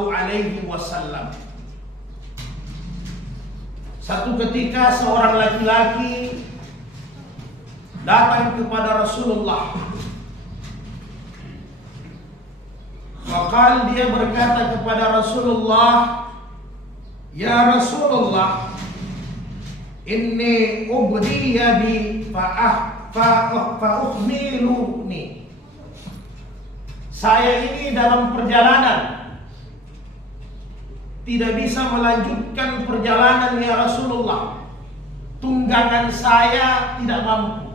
Sallallahu Alaihi Wasallam. Satu ketika seorang laki-laki datang kepada Rasulullah. Maka dia berkata kepada Rasulullah, "Ya Rasulullah, inni ubdiya bi fa'ukhmiluni." Saya ini dalam perjalanan, tidak bisa melanjutkan perjalanan ya Rasulullah. Tunggangan saya tidak mampu.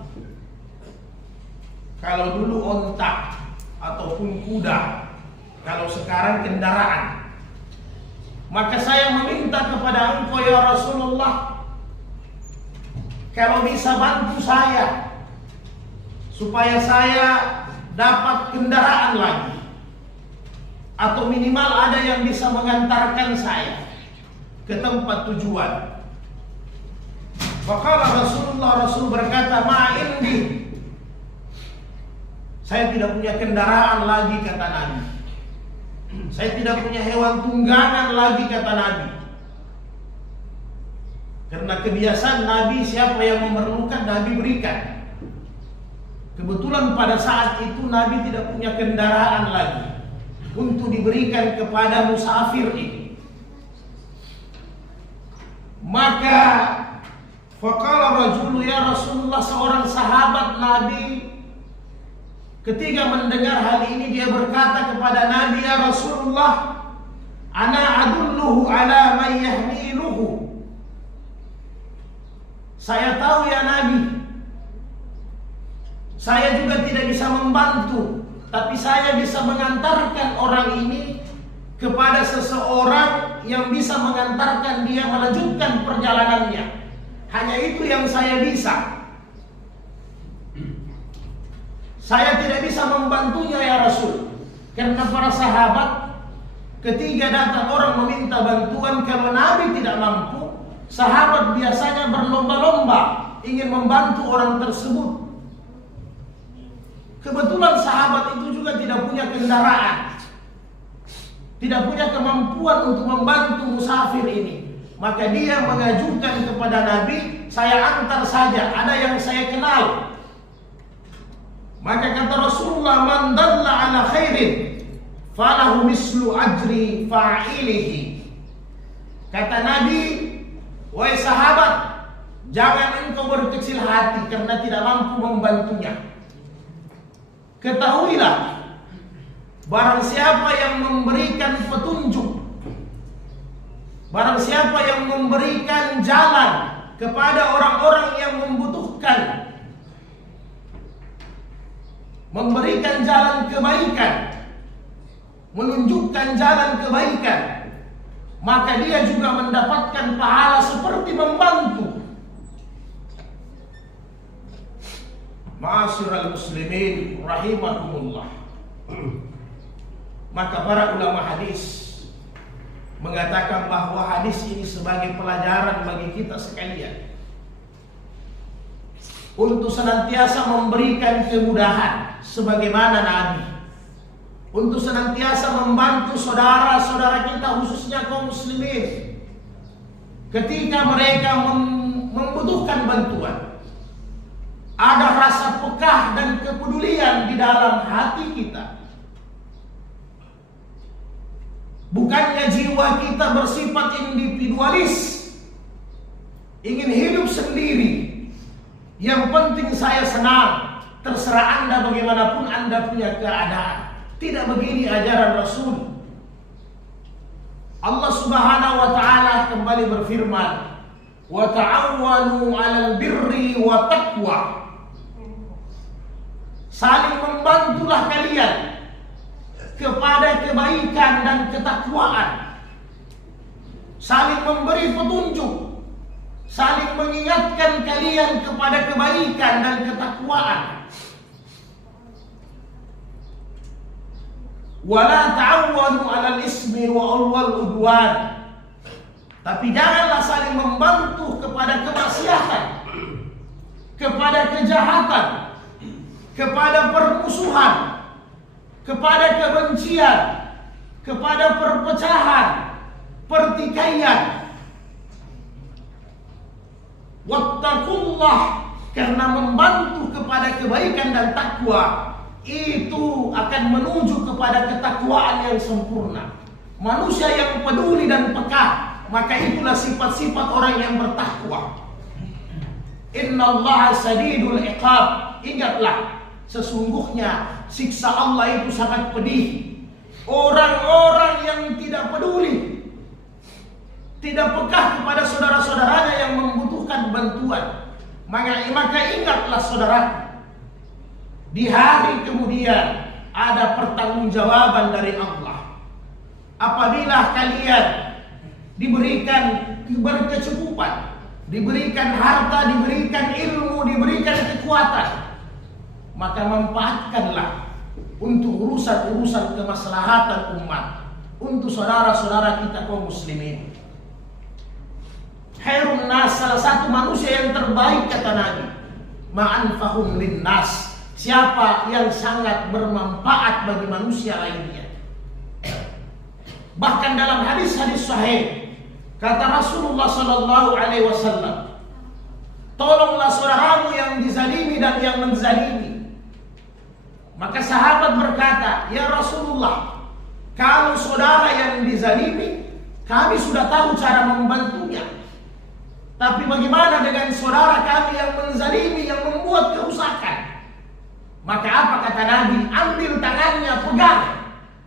Kalau dulu onta ataupun kuda, kalau sekarang kendaraan. Maka saya meminta kepada engkau ya Rasulullah, kalau bisa bantu saya supaya saya dapat kendaraan lagi, atau minimal ada yang bisa mengantarkan saya ke tempat tujuan. Maka Rasul berkata, "Ma indi." Saya tidak punya kendaraan lagi, kata Nabi. Saya tidak punya hewan tunggangan lagi, kata Nabi. Karena kebiasaan Nabi, siapa yang memerlukan Nabi berikan. Kebetulan pada saat itu Nabi tidak punya kendaraan lagi untuk diberikan kepada musafir ini. Maka faqala rajulu, ya Rasulullah, seorang sahabat Nabi ketika mendengar hal ini dia berkata kepada Nabi, "Ya Rasulullah, ana adulluhu ala man yahmiluhu." Saya tahu ya Nabi, saya juga tidak bisa membantu, tapi saya bisa mengantarkan orang ini kepada seseorang yang bisa mengantarkan dia melanjutkan perjalanannya. Hanya itu yang saya bisa. Saya tidak bisa membantunya ya Rasul. Karena para sahabat ketika datang orang meminta bantuan, kalau Nabi tidak mampu, sahabat biasanya berlomba-lomba ingin membantu orang tersebut. Kebetulan sahabat itu juga tidak punya kendaraan, tidak punya kemampuan untuk membantu musafir ini. Maka dia mengajukan kepada Nabi, "Saya antar saja, ada yang saya kenal." Maka kata Rasulullah, "Man dalla ala khairin falahu mislu ajri fa'ilihi." Kata Nabi, "Wahai sahabat, jangan engkau berkecil hati karena tidak mampu membantunya. Ketahuilah, barang siapa yang memberikan petunjuk, barang siapa yang memberikan jalan kepada orang-orang yang membutuhkan, memberikan jalan kebaikan, menunjukkan jalan kebaikan, maka dia juga mendapatkan pahala seperti membantu." Ma'asyiral muslimin rahimakumullah. Maka para ulama hadis mengatakan bahwa hadis ini sebagai pelajaran bagi kita sekalian untuk senantiasa memberikan kemudahan sebagaimana Nabi, untuk senantiasa membantu saudara-saudara kita khususnya kaum muslimin ketika mereka membutuhkan bantuan. Ada rasa pekah dan kepedulian di dalam hati kita. Bukannya jiwa kita bersifat individualis, ingin hidup sendiri. Yang penting saya senang, terserah Anda bagaimanapun Anda punya keadaan. Tidak begini ajaran Rasul. Allah Subhanahu wa taala kembali berfirman, "Wa ta'awwanu 'alal birri wa taqwa." Saling membantulah kalian kepada kebaikan dan ketakwaan. Saling memberi petunjuk, saling mengingatkan kalian kepada kebaikan dan ketakwaan. Wala ta'awwanu 'alal ismi wal udwan. Tapi janganlah saling membantu kepada kemaksiatan, kepada kejahatan, kepada permusuhan, kepada kebencian, kepada perpecahan, pertikaian. Wattaqullah, karena membantu kepada kebaikan dan takwa itu akan menuju kepada ketakwaan yang sempurna. Manusia yang peduli dan peka, maka itulah sifat-sifat orang yang bertakwa. Innallaha sadidul iqab. Ingatlah, sesungguhnya siksa Allah itu sangat pedih. Orang-orang yang tidak peduli, tidak peka kepada saudara-saudaranya yang membutuhkan bantuan, maka ingatlah saudara, di hari kemudian ada pertanggungjawaban dari Allah. Apabila kalian diberikan berkecukupan, diberikan harta, diberikan ilmu, diberikan kekuatan, maka manfaatkanlah untuk urusan-urusan kemaslahatan umat, untuk saudara-saudara kita kaum muslimin. Khairun nas, salah satu manusia yang terbaik kata Nabi, ma'anfahum linnas, siapa yang sangat bermanfaat bagi manusia lainnya. Bahkan dalam hadis-hadis sahih kata Rasulullah sallallahu alaihi wasallam, tolonglah saudaramu yang dizalimi dan yang menzalimi. Maka sahabat berkata, ya Rasulullah, kalau saudara yang dizalimi, kami sudah tahu cara membantunya. Tapi bagaimana dengan saudara kami yang menzalimi, yang membuat kerusakan? Maka apa kata Nabi? Ambil tangannya, pegang,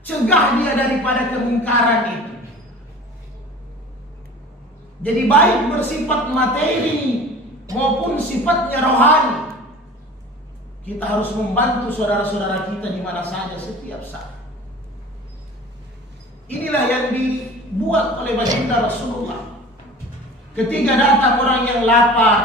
cegah dia daripada kemungkaran itu. Jadi baik bersifat materi maupun sifatnya rohani, kita harus membantu saudara-saudara kita di mana saja setiap saat. Inilah yang dibuat oleh baginda Rasulullah. Ketika datang orang yang lapar,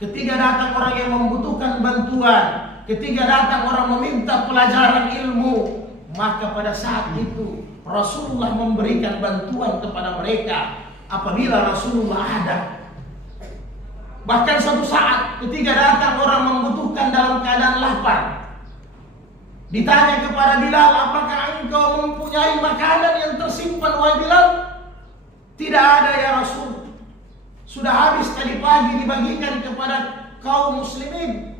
ketika datang orang yang membutuhkan bantuan, ketika datang orang meminta pelajaran ilmu, maka pada saat itu Rasulullah memberikan bantuan kepada mereka apabila Rasulullah ada. Bahkan suatu saat ketika datang orang membutuhkan dalam keadaan lapar, ditanya kepada Bilal, apakah engkau mempunyai makanan yang tersimpan wahai Bilal? Tidak ada ya Rasul, sudah habis tadi pagi dibagikan kepada kaum muslimin.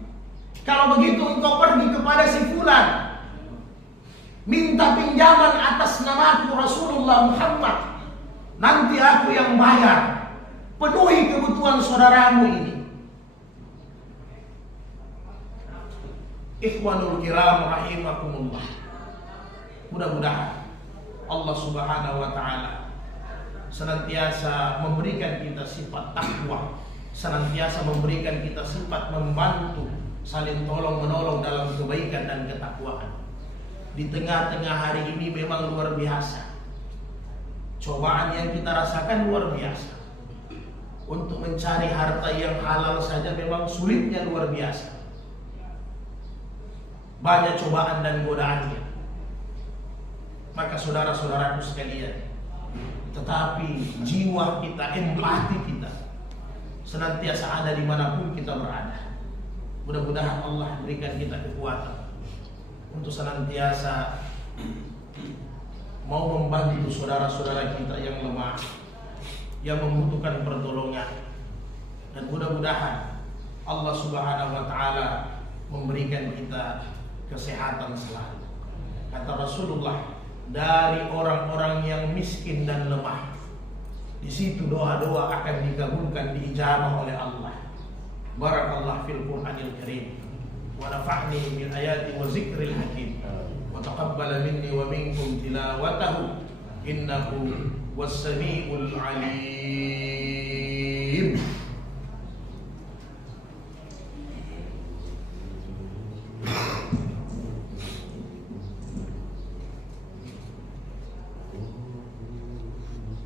Kalau begitu engkau pergi kepada si fulan, minta pinjaman atas namaku Rasulullah Muhammad, nanti aku yang bayar, penuhi kebutuhan saudaramu ini. Ikhwanul kiram rahimakumullah, mudah-mudahan Allah subhanahu wa ta'ala senantiasa memberikan kita sifat takwa, senantiasa memberikan kita sifat membantu, saling tolong menolong dalam kebaikan dan ketakwaan. Di tengah-tengah hari ini memang luar biasa, cobaan yang kita rasakan luar biasa. Untuk mencari harta yang halal saja memang sulitnya luar biasa. Banyak cobaan dan godaannya. Maka saudara-saudaraku sekalian, tetapi jiwa kita, empati kita senantiasa ada dimanapun kita berada. Mudah-mudahan Allah berikan kita kekuatan untuk senantiasa mau membantu saudara-saudara kita yang lemah, yang membutuhkan pertolongan. Dan mudah-mudahan Allah subhanahu wa ta'ala memberikan kita kesehatan selalu. Kata Rasulullah, dari orang-orang yang miskin dan lemah, di situ doa-doa akan dikabulkan, diijabah oleh Allah. Barakallah fil Qur'anil Karim, wa nafa'ni bil ayati wa zikril hakim, wa taqabbala minni wa minkum tilawatahu, innahu was-sami'ul 'alim.